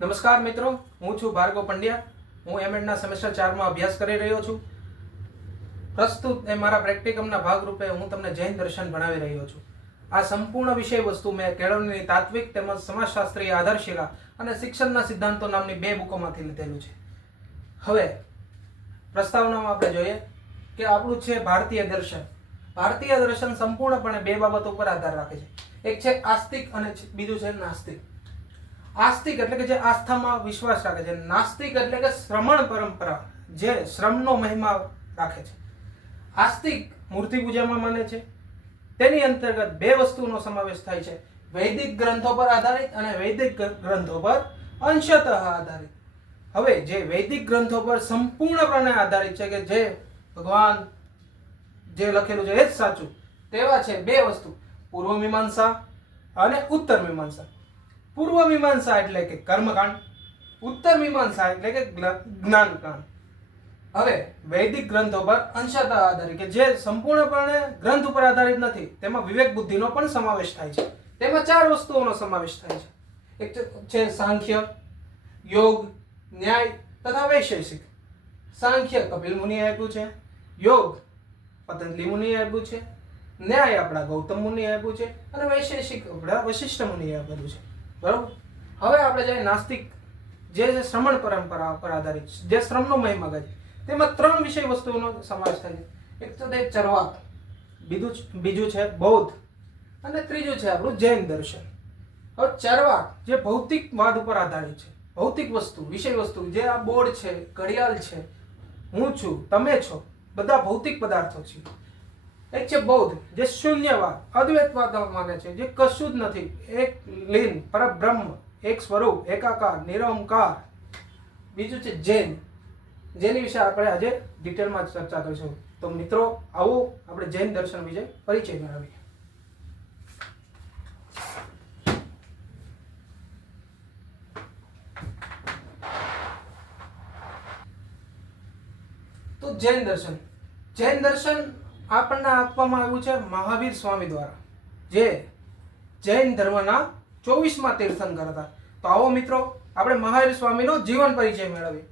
નમસ્કાર મિત્રો, હું છું ભાર્ગવ પંડ્યા. હું એમએડના સેમેસ્ટર ચારમાં અભ્યાસ કરી રહ્યો છું. પ્રસ્તુત એ મારા પ્રેક્ટિકમના ભાગરૂપે હું તમને જૈન દર્શન ભણાવી રહ્યો છું. આ સંપૂર્ણ વિષય વસ્તુ મેં કેળવણીની તાત્વિક તેમજ સમાજશાસ્ત્રીય આધારશિલા અને શિક્ષણના સિદ્ધાંતો નામની બે બુકોમાંથી લીધેલું છે. હવે, પ્રસ્તાવનામાં આપણે જોઈએ કે આપણું છે ભારતીય દર્શન. ભારતીય દર્શન સંપૂર્ણપણે બે બાબતો ઉપર આધાર રાખે છે. એક છે આસ્તિક અને બીજું છે નાસ્તિક. આસ્તિક એટલે કે જે આસ્થામાં વિશ્વાસ રાખે છે. નાસ્તિક એટલે કે શ્રમણ પરંપરા જે શ્રમનો મહિમા રાખે છે. આસ્તિક મૂર્તિ પૂજામાં માને છે. તેની અંતર્ગત બે વસ્તુનો સમાવેશ થાય છે. વૈદિક ગ્રંથો પર આધારિત અને વૈદિક ગ્રંથો પર અંશતઃ આધારિત. હવે જે વૈદિક ગ્રંથો પર સંપૂર્ણપણે આધારિત છે કે જે ભગવાન જે લખેલું છે એ જ સાચું, તેવા છે બે વસ્તુ. પૂર્વ મીમાંસા અને ઉત્તર મીમાંસા. પૂર્વ મીમાંસા એટલે કે કર્મકાંડ, ઉત્તર મીમાંસા એટલે કે જ્ઞાનકાંડ. હવે વૈદિક ગ્રંથો પર અંશતઃ આધારિત કે જે સંપૂર્ણપણે ગ્રંથ ઉપર આધારિત નથી, તેમાં વિવેક બુદ્ધિનો પણ સમાવેશ થાય છે. તેમાં ચાર વસ્તુઓનો સમાવેશ થાય છે. એક છે સાંખ્ય, યોગ, ન્યાય તથા વૈશેષિક. સાંખ્ય કપિલ મુનિએ આપ્યું છે, યોગ પતંજલિ મુનિએ આપ્યું છે, ન્યાય આપણા ગૌતમ મુનિએ આપ્યું છે અને વૈશેષિક આપણા વશિષ્ઠ મુનિએ આપેલું છે. બરાબર? હવે આપણે જે નાસ્તિક. જે છે શ્રમણ પરંપરા પર આધારિત જે શ્રમનો મહિમા ગાય છે, તેમાં ત્રણ વિષય વસ્તુઓનો સમાવેશ થાય છે. એક તો તે ચરવાક બીજું બીજું છે બૌદ્ધ, અને ત્રીજું છે આપણું જૈન દર્શન. હવે ચરવાક જે ભૌતિકવાદ ઉપર આધારિત છે, ભૌતિક વસ્તુ, વિષય વસ્તુ, જે આ બોર્ડ છે, ઘડિયાળ છે, હું છું, તમે છો, બધા ભૌતિક પદાર્થો છે એક છે બૌદ્ધ, જે શૂન્યવાદ અદ્વૈતવાદ માને છે, જે કશું જ નથી. એક લીન, પરબ્રહ્મ, એક સ્વરૂપ એકાકાર નિરંકાર બીજું છે જૈન. જેની વિશે આપણે આજે ડિટેલમાં ચર્ચા કરીશું. તો મિત્રો, આવો આપણે જૈન દર્શન વિશે પરિચય મેળવીએ. તો જૈન દર્શન. જૈન દર્શન આપણને આપવામાં આવ્યું છે મહાવીર સ્વામી દ્વારા, જે જૈન ધર્મના ચોવીસમાં તીર્થંકર હતા. તો આવો મિત્રો, આપણે મહાવીર સ્વામીનો જીવન પરિચય મેળવીએ.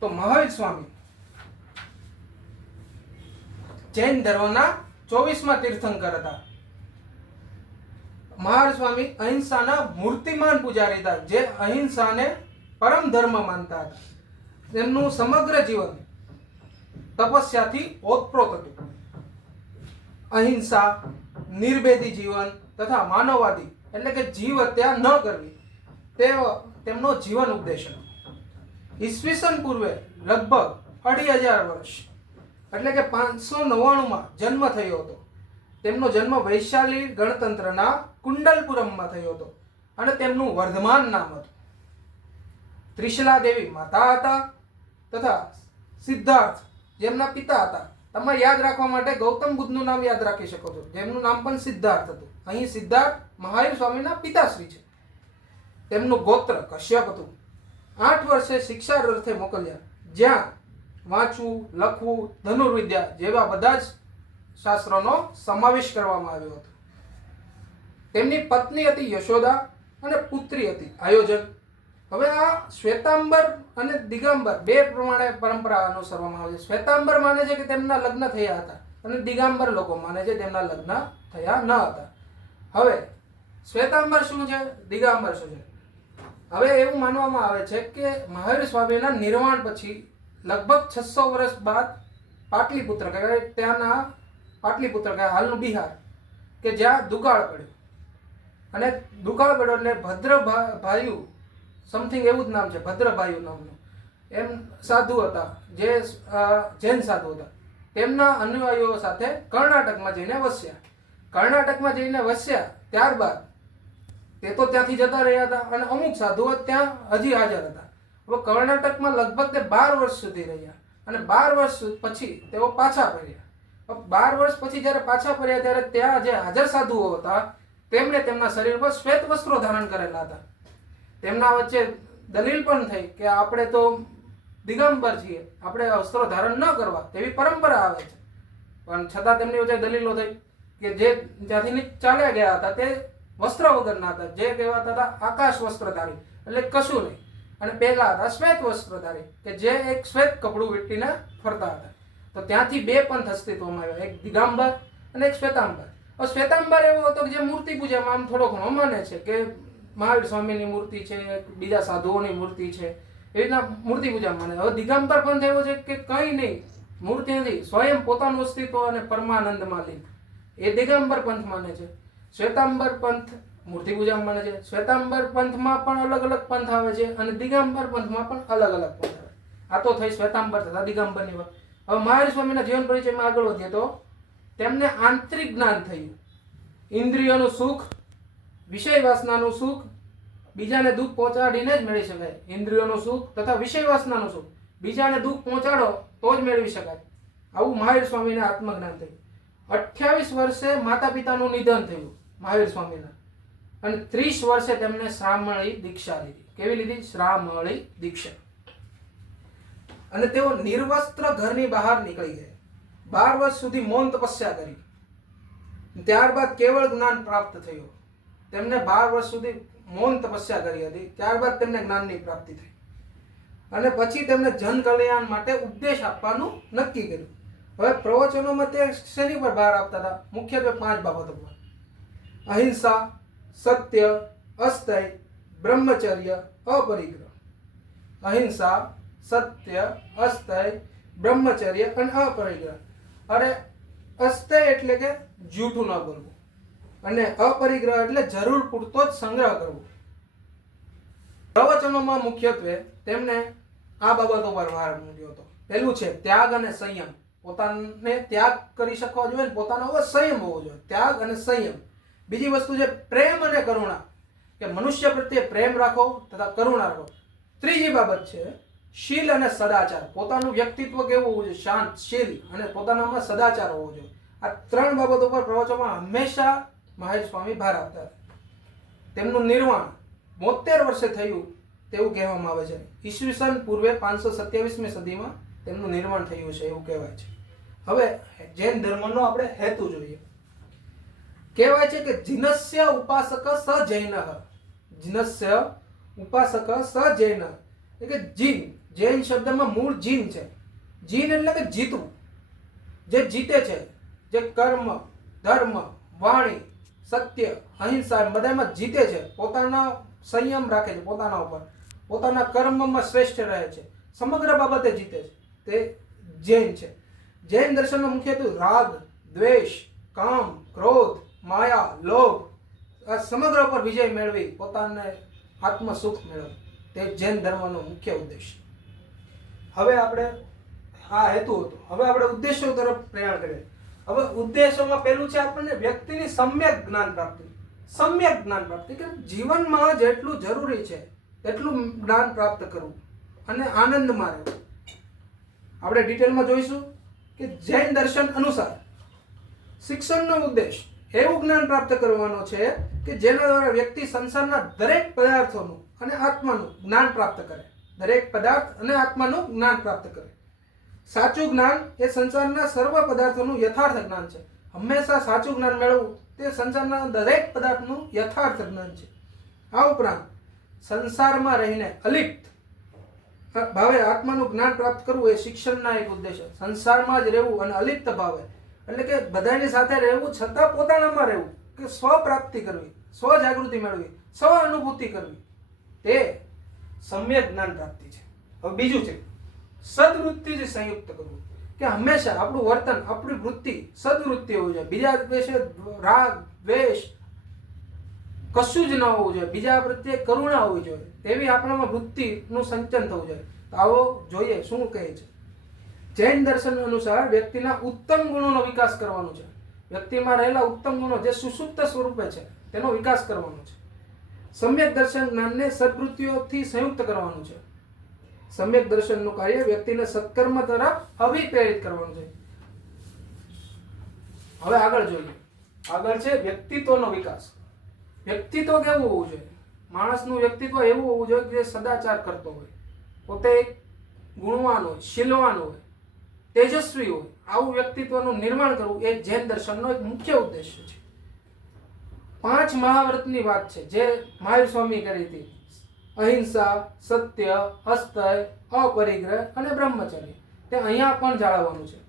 તો મહાવીર સ્વામી, જૈન ધર્મના ચોવીસમાં તીર્થંકર હતા. મહાવીર સ્વામી અહિંસાના મૂર્તિમાન પૂજારી હતા, જે અહિંસાને પરમ ધર્મ માનતા હતા. તેમનું સમગ્ર જીવન તપસ્યાથી ઓતપ્રોત હતું. અહિંસા, નિર્ભેદી જીવન તથા માનવવાદી એટલે કે જીવ હત્યા ન કરવી. તે તેમનો જીવન ઉપદેશ હતો. ઈસવીસન પૂર્વે લગભગ અઢી હજાર વર્ષ, એટલે કે પાંચસો નવ્વાણુંમાં જન્મ થયો હતો. તેમનો જન્મ વૈશાલી ગણતંત્રના કુંડલપુરમમાં થયો હતો અને તેમનું વર્ધમાન નામ હતું. ત્રિશલા દેવી માતા હતા તથા સિદ્ધાર્થ જેમના પિતા હતા. તમે યાદ રાખવા માટે ગૌતમ બુદ્ધનું નામ યાદ રાખી શકો છો. જેમનું નામ પણ સિદ્ધાર્થ હતું. અહીં સિદ્ધાર્થ મહાવીર સ્વામીના પિતાશ્રી છે. તેમનું ગોત્ર કશ્યપ હતું. આઠ વર્ષે શિક્ષા અર્થે મોકલ્યા. જ્યાં વાંચવું, લખવું, ધનુર્વિદ્યા જેવા બધા જ શાસ્ત્રોનો સમાવેશ કરવામાં આવ્યો હતો. તેમની પત્ની હતી યશોદા અને પુત્રી હતી આયોજન. હવે આ શ્વેતાંબર અને દિગંબર, બે પ્રમાણે પરંપરા અનુસરવામાં આવે છે. શ્વેતાંબર માને છે કે તેમના લગ્ન થયા હતા અને દિગંબર લોકો માને છે તેમના લગ્ન થયા ન હતા. હવે, શ્વેતાંબર શું છે? દિગંબર શું છે? હવે એવું માનવામાં આવે છે કે મહાવીર સ્વામીના નિર્વાણ પછી લગભગ છસો વર્ષ બાદ પાટલીપુત્ર કહેવાય, ત્યાંના પાટલીપુત્ર કહેવાય, હાલનું બિહાર, કે જ્યાં દુકાળ પડ્યો. અને દુકાળ પડ્યો એટલે ભદ્ર ભાયુ સમથિંગ એવું જ નામ છે ભદ્રભાયુ નામનું એમ સાધુ હતા, જે જૈન સાધુ હતા. તેમના અનુયાયીઓ સાથે કર્ણાટકમાં જઈને વસ્યા. કર્ણાટકમાં જઈને વસ્યા ત્યારબાદ તે તો ત્યાંથી જતા રહ્યા હતા અને અમુક સાધુઓ ત્યાં હજી હાજર હતા. હવે કર્ણાટકમાં લગભગ તે બાર વર્ષ સુધી રહ્યા અને બાર વર્ષ પછી તેઓ પાછા ફર્યા. બાર વર્ષ પછી જ્યારે પાછા ફર્યા ત્યારે ત્યાં જે હાજર સાધુઓ હતા તેમણે તેમના શરીર પર શ્વેત વસ્ત્રો ધારણ કરેલા હતા. તેમના વચ્ચે દલીલ પણ થઈ કે આપણે તો દિગંબર છીએ. આપણે વસ્ત્રો ધારણ ન કરવા તેવી પરંપરા આવે છે. પણ છતાં તેમની વચ્ચે દલીલો થઈ કે જે જ્યાંથી ચાલ્યા ગયા હતા તે વસ્ત્ર વગરના હતા. જે કહેવાતા હતા આકાશ વસ્ત્રધારી. એટલે કશું નહીં. અને પહેલા હતા શ્વેત વસ્ત્રધારી, કે જે એક શ્વેત કપડું વીટીને ફરતા હતા. તો ત્યાંથી બે પંથ અસ્તિત્વમાં આવ્યા. એક દિગાંબર અને એક શ્વેતાંબર. શ્વેતાંબર એવો હતો કે જે મૂર્તિ પૂજામાં આમ થોડો ઘણો માને છે કે મહાવીર સ્વામીની મૂર્તિ છે, બીજા સાધુઓની મૂર્તિ છે એવી રીતના મૂર્તિ પૂજા માને. હવે દિગંબર પંથ એવો છે કે કંઈ નહીં, મૂર્તિ નથી, સ્વયં પોતાનું અસ્તિત્વ અને પરમાનંદમાં લીન એ દિગંબર પંથ માને છે. શ્વેતાંબર પંથ મૂર્તિ પૂજા માને છે. શ્વેતાંબર પંથમાં પણ અલગ અલગ પંથ આવે છે અને દિગંબર પંથમાં પણ અલગ અલગ પંથ આવે. આ તો થઈ શ્વેતાંબર તથા દિગંબરની વાત. હવે મહાવીર સ્વામીના જીવન પરિચયમાં આગળ વધીએ તો, તેમને આંતરિક જ્ઞાન થયું. ઇન્દ્રિયોનું સુખ વિષય વાસનાનું સુખ બીજાને દુઃખ પહોંચાડીને જ મેળવી શકાય. ઇન્દ્રિયોનું સુખ તથા વિષય વાસનાનું સુખ. બીજાને દુઃખ પહોંચાડો તો જ મેળવી શકાય. આવું મહાવીર સ્વામીને આત્મજ્ઞાન થયું. અઠ્યાવીસ વર્ષે માતા પિતાનું નિધન થયું મહાવીર સ્વામીના. અને ત્રીસ વર્ષે તેમને શ્રામળી દીક્ષા લીધી. કેવી લીધી? શ્રામળી દીક્ષા. અને તેઓ નિર્વસ્ત્ર ઘરની બહાર નીકળી ગયા. બાર વર્ષ સુધી મૌન તપસ્યા કરી. ત્યારબાદ કેવળ જ્ઞાન પ્રાપ્ત થયું. તેમને બાર વર્ષ સુધી મૌન તપસ્યા કરી હતી. ત્યારબાદ તેમને જ્ઞાનની પ્રાપ્તિ થઈ. અને પછી તેમણે જન કલ્યાણ માટે ઉપદેશ આપવાનું નક્કી કર્યું. હવે પ્રવચનોમાં તે શેની પર ભાર આપતા હતા? મુખ્યત્વે પાંચ બાબતો પર. અહિંસા, સત્ય, અસ્તય, બ્રહ્મચર્ય, અપરિગ્રહ. અહિંસા, સત્ય, અસ્તય, બ્રહ્મચર્ય અને અપરિગ્રહ. અરે, અસ્તય એટલે કે જૂઠું ન બોલવું. અને અપરિગ્રહ એટલે જરૂર પૂરતો જ સંગ્રહ કરવો. પ્રવચનોમાં મુખ્યત્વે તેમણે આ બાબતો પર ભાર મૂક્યો હતો. પહેલું છે ત્યાગ અને સંયમ. પોતાને ત્યાગ કરી શકવા જોઈએ ને પોતાનો હવે સંયમ હોવો જોઈએ. ત્યાગ અને સંયમ. બીજી વસ્તુ છે પ્રેમ અને કરુણા. કે મનુષ્ય પ્રત્યે પ્રેમ રાખો તથા કરુણા રાખો. ત્રીજી બાબત છે શીલ અને સદાચાર. પોતાનું વ્યક્તિત્વ કેવું હોવું જોઈએ? શાંત, શીલ અને પોતાનામાં સદાચાર હોવો જોઈએ. આ ત્રણ બાબતો પર પ્રવચનમાં હંમેશા મહાવીર સ્વામી ભાર હતા. તેમનું નિર્વાણ બોતેર વર્ષે થયું તેવું કહેવામાં આવે છે. ઈસવીસન પૂર્વે પાંચસો સત્યાવીસમી સદીમાં તેમનું નિર્માણ થયું છે એવું કહેવાય છે. હવે જૈન ધર્મનો આપણે હેતુ જોઈએ. કહેવાય છે કે જીનસ્ય ઉપાસક સ જૈન. જીનસ્ય ઉપાસક સ જૈન. એટલે કે જીન, જૈન શબ્દમાં મૂળ જીન છે. જીન એટલે કે જીતવું જે જીતે છે. જે કર્મ, ધર્મ, વાણી સત્ય, અહિંસા બધામાં જીતે છે. પોતાના સંયમ રાખે છે, પોતાના ઉપર. પોતાના કર્મમાં શ્રેષ્ઠ રહે છે. સમગ્ર બાબતે જીતે છે. તે જૈન છે. જૈન દર્શનનો મુખ્યત્વે રાગ, દ્વેષ, કામ, ક્રોધ, માયા, લોભ. આ સમગ્ર પર વિજય મેળવી પોતાને આત્મ સુખ મેળવવું તે જૈન ધર્મનો મુખ્ય ઉદ્દેશ. હવે આપણે આ હેતુ હતો. હવે આપણે ઉદ્દેશો તરફ પ્રયાણ કરીએ. હવે ઉદ્દેશોમાં પહેલું છે આપણને વ્યક્તિની સમ્યક જ્ઞાન પ્રાપ્તિ. સમ્યક જ્ઞાન પ્રાપ્તિ કે જીવનમાં જેટલું જરૂરી છે એટલું જ્ઞાન પ્રાપ્ત કરવું અને આનંદમાં રહેવું. આપણે ડિટેલમાં જોઈશું કે જૈન દર્શન અનુસાર શિક્ષણનો ઉદ્દેશ એવું જ્ઞાન પ્રાપ્ત કરવાનો છે કે જેના દ્વારા વ્યક્તિ સંસારના દરેક પદાર્થોનું અને આત્માનું જ્ઞાન પ્રાપ્ત કરે. દરેક પદાર્થ અને આત્માનું જ્ઞાન પ્રાપ્ત કરે. સાચું જ્ઞાન એ સંસારના સર્વ પદાર્થોનું યથાર્થ જ્ઞાન છે. હંમેશા સાચું જ્ઞાન મેળવવું તે સંસારના દરેક પદાર્થનું યથાર્થ જ્ઞાન છે. આ ઉપરાંત સંસારમાં રહીને અલિપ્ત ભાવે આત્માનું જ્ઞાન પ્રાપ્ત કરવું એ શિક્ષણના એક ઉદ્દેશ સંસારમાં જ રહેવું અને અલિપ્ત ભાવે એટલે કે બધાની સાથે રહેવું છતાં પોતાનામાં રહેવું કે સ્વ પ્રાપ્તિ કરવી સ્વ જાગૃતિ મેળવી સ્વ અનુભૂતિ કરવી, તે સમ્યક જ્ઞાન પ્રાપ્તિ છે. હવે બીજું છે. સદવૃત્તિ જે સંયુક્ત કરવું. કે હંમેશા આપણું વર્તન, આપણી વૃત્તિ સદવૃત્તિ હોવી જોઈએ. બીજા વિશે રાગ, દ્વેષ કશું જ ન હોવું જોઈએ. બીજા પ્રત્યે કરુણા હોવી જોઈએ. તેવી આપણામાં વૃત્તિનું સંચન થવું જોઈએ. તો આવો જોઈએ શું કહે છે. જૈન દર્શન અનુસાર વ્યક્તિના ઉત્તમ ગુણોનો વિકાસ કરવાનો છે. વ્યક્તિમાં રહેલા ઉત્તમ ગુણો જે સુસુપ્ત સ્વરૂપે છે, તેનો વિકાસ કરવાનો છે. સમ્યક દર્શન જ્ઞાનને સદવૃત્તિઓથી સંયુક્ત કરવાનું છે. સમ્યક દર્શનનું કાર્ય વ્યક્તિને સત્કર્મ તરફ અભિપ્રેરિત કરવાનું છે. હવે આગળ જોઈએ. આગળ છે વ્યક્તિત્વનો વિકાસ. વ્યક્તિત્વ કેવું હોવું જોઈએ? માણસનું વ્યક્તિત્વ એવું હોવું જોઈએ કે જે સદાચાર કરતો હોય. પોતે ગુણવાન હોય, શીલવાન હોય, તેજસ્વી હોય. આવું વ્યક્તિત્વનું નિર્માણ કરવું એ જૈન દર્શનનો એક મુખ્ય ઉદ્દેશ્ય છે. પાંચ મહાવ્રતની વાત છે, જે મહાવીર સ્વામી કરી હતી. અહિંસા, સત્ય, અસ્તય, અપરિગ્રહ અને બ્રહ્મચર્ય. તે અહીંયા પણ જાળવવાનું છે.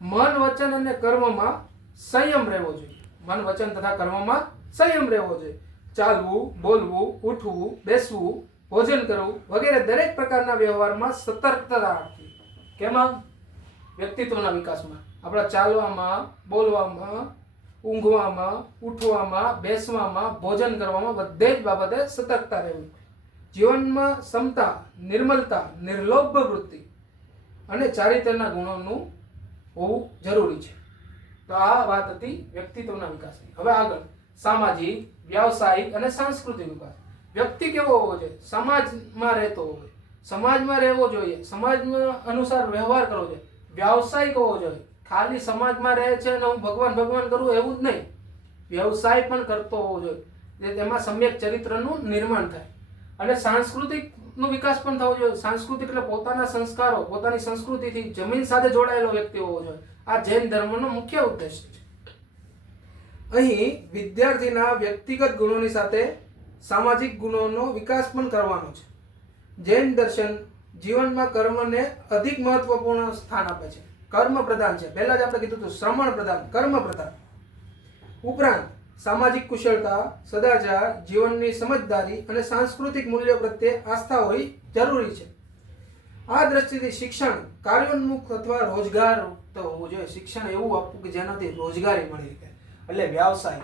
મન, વચન અને કર્મમાં સંયમ રહેવો જોઈએ. મન, વચન તથા કર્મમાં સંયમ રહેવો જોઈએ. ચાલવું, બોલવું, ઉઠવું, બેસવું, ભોજન કરવું વગેરે દરેક પ્રકારના વ્યવહારમાં સતર્કતા રાખવી. કેમાં વ્યક્તિત્વના વિકાસમાં. આપણા ચાલવામાં, બોલવામાં, ઊંઘવામાં, ઉઠવામાં, બેસવામાં, ભોજન કરવામાં બધે જ બાબતે સતર્કતા રહેવી. જીવનમાં ક્ષમતા નિર્મલતા, નિર્લોભ વૃત્તિ અને ચારિત્રના ગુણોનું હોવું જરૂરી છે. તો આ વાત હતી વ્યક્તિત્વના વિકાસની. હવે આગળ, સામાજિક, વ્યાવસાયિક અને સાંસ્કૃતિક વિકાસ. વ્યક્તિ કેવો હોવો જોઈએ? સમાજમાં રહેતો હોવો જોઈએ. સમાજમાં રહેવો જોઈએ. સમાજમાં અનુસાર વ્યવહાર કરવો જોઈએ. વ્યાવસાયિક હોવો જોઈએ. ખાલી સમાજમાં રહે છે અને હું ભગવાન ભગવાન કરું એવું જ નહીં. વ્યવસાય પણ કરતો હોવો જોઈએ. જે તેમાં સમ્યક ચરિત્રનું નિર્માણ થાય. અને સાંસ્કૃતિક નો વિકાસ પણ થવો જોઈએ. સાંસ્કૃતિક એટલે પોતાના સંસ્કારો, પોતાની સંસ્કૃતિથી જમીન સાથે જોડાયેલો વ્યક્તિ હોવો જોઈએ. આ જૈન ધર્મનો મુખ્ય ઉદ્દેશ છે. અહીં વિદ્યાર્થીના વ્યક્તિગત ગુણોની સાથે સામાજિક ગુણોનો વિકાસ પણ કરવાનો છે. જૈન દર્શન જીવનમાં કર્મને અધિક મહત્વપૂર્ણ સ્થાન આપે છે. કર્મ પ્રધાન છે. પહેલા જ આપણે કીધું હતું, શ્રમણ પ્રધાન, કર્મ પ્રધાન. ઉપરાંત સામાજિક કુશળતા, સદાચાર, જીવનની સમજદારી અને સાંસ્કૃતિક મૂલ્યો પ્રત્યે આસ્થા હોવી જરૂરી છે. આ દ્રષ્ટિથી શિક્ષણ કાર્યોન્મુખ અથવા રોજગાર તો હોવું જોઈએ. શિક્ષણ એવું આપવું કે જેનાથી રોજગારી મળી શકે. એટલે વ્યવસાય.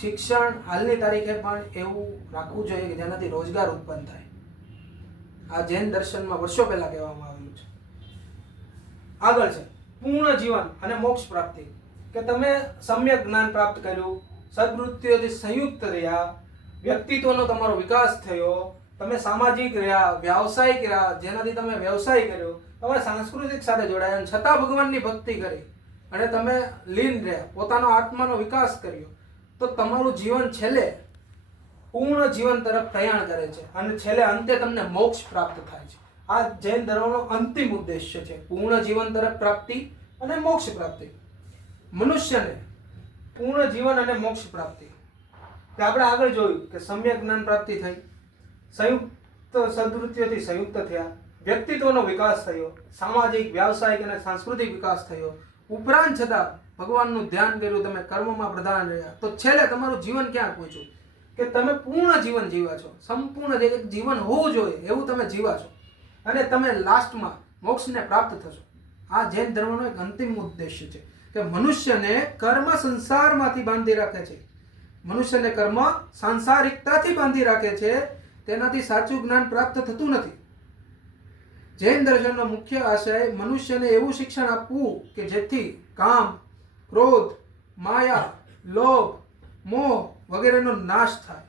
શિક્ષણ હાલની તારીખે પણ એવું રાખવું જોઈએ કે જેનાથી રોજગાર ઉત્પન્ન થાય. આ જૈન દર્શનમાં વર્ષો પહેલા કહેવામાં આવ્યું છે. આગળ છે. પૂર્ણ જીવન અને મોક્ષ પ્રાપ્તિ. કે તમે સમ્યક જ્ઞાન પ્રાપ્ત કર્યું સદવૃત્તિઓથી સંયુક્ત રહ્યા, વ્યક્તિત્વનો તમારો વિકાસ થયો, તમે સામાજિક રહ્યા, વ્યાવસાયિક રહ્યા, જેનાથી તમે વ્યવસાય કર્યો તમે સાંસ્કૃતિક સાથે જોડાયા અને છતાં ભગવાનની ભક્તિ કરી અને તમે લીન રહ્યા, પોતાનો આત્માનો વિકાસ કર્યો, તો તમારું જીવન છેલ્લે પૂર્ણ જીવન તરફ પ્રયાણ કરે છે અને છેલ્લે અંતે તમને મોક્ષ પ્રાપ્ત થાય છે. આ જૈન ધર્મનો અંતિમ ઉદ્દેશ્ય છે, પૂર્ણ જીવન તરફ પ્રાપ્તિ અને મોક્ષ પ્રાપ્તિ. મનુષ્યને પૂર્ણ જીવન અને મોક્ષ પ્રાપ્તિ. કે આપણે આગળ જોયું કે સમ્યક જ્ઞાન પ્રાપ્તિ થઈ. સંયુક્ત સદવૃત્તિઓથી સંયુક્ત થયા. વ્યક્તિત્વનો વિકાસ થયો. સામાજિક, વ્યાવસાયિક અને સાંસ્કૃતિક વિકાસ થયો. ઉપરાંત છતાં ભગવાનનું ધ્યાન કર્યું, તમે કર્મમાં પ્રધાન રહ્યા. તો છેલ્લે તમારું જીવન ક્યાં પહોંચ્યું? કે તમે પૂર્ણ જીવન જીવા છો. સંપૂર્ણ એક જીવન હોવું જોઈએ, એવું તમે જીવા છો. અને તમે લાસ્ટમાં મોક્ષને પ્રાપ્ત થશો. આ જૈન ધર્મનો એક અંતિમ ઉદ્દેશ્ય છે. કે મનુષ્યને કર્મ સંસારમાંથી બાંધી રાખે છે. મનુષ્યને કર્મ સાંસારિકતાથી બાંધી રાખે છે, તેનાથી સાચું જ્ઞાન પ્રાપ્ત થતું નથી. જૈન દર્શનનો મુખ્ય આશય મનુષ્યને એવું શિક્ષણ આપવું કે જેથી કામ, ક્રોધ, માયા, લોભ, મોહ વગેરેનો નાશ થાય.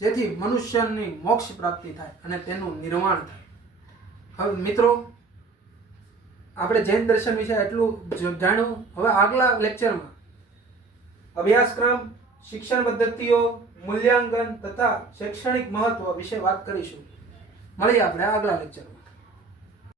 જેથી મનુષ્યની મોક્ષ પ્રાપ્તિ થાય અને તેનું નિર્વાણ થાય. હવે મિત્રો આપણે જૈન દર્શન વિશે એટલું જાણ્યું. હવે આગલા લેક્ચરમાં અભ્યાસક્રમ, શિક્ષણ પદ્ધતિઓ, મૂલ્યાંકન તથા શૈક્ષણિક મહત્વ વિશે વાત કરીશું. મળીએ આપણે આગલા લેક્ચરમાં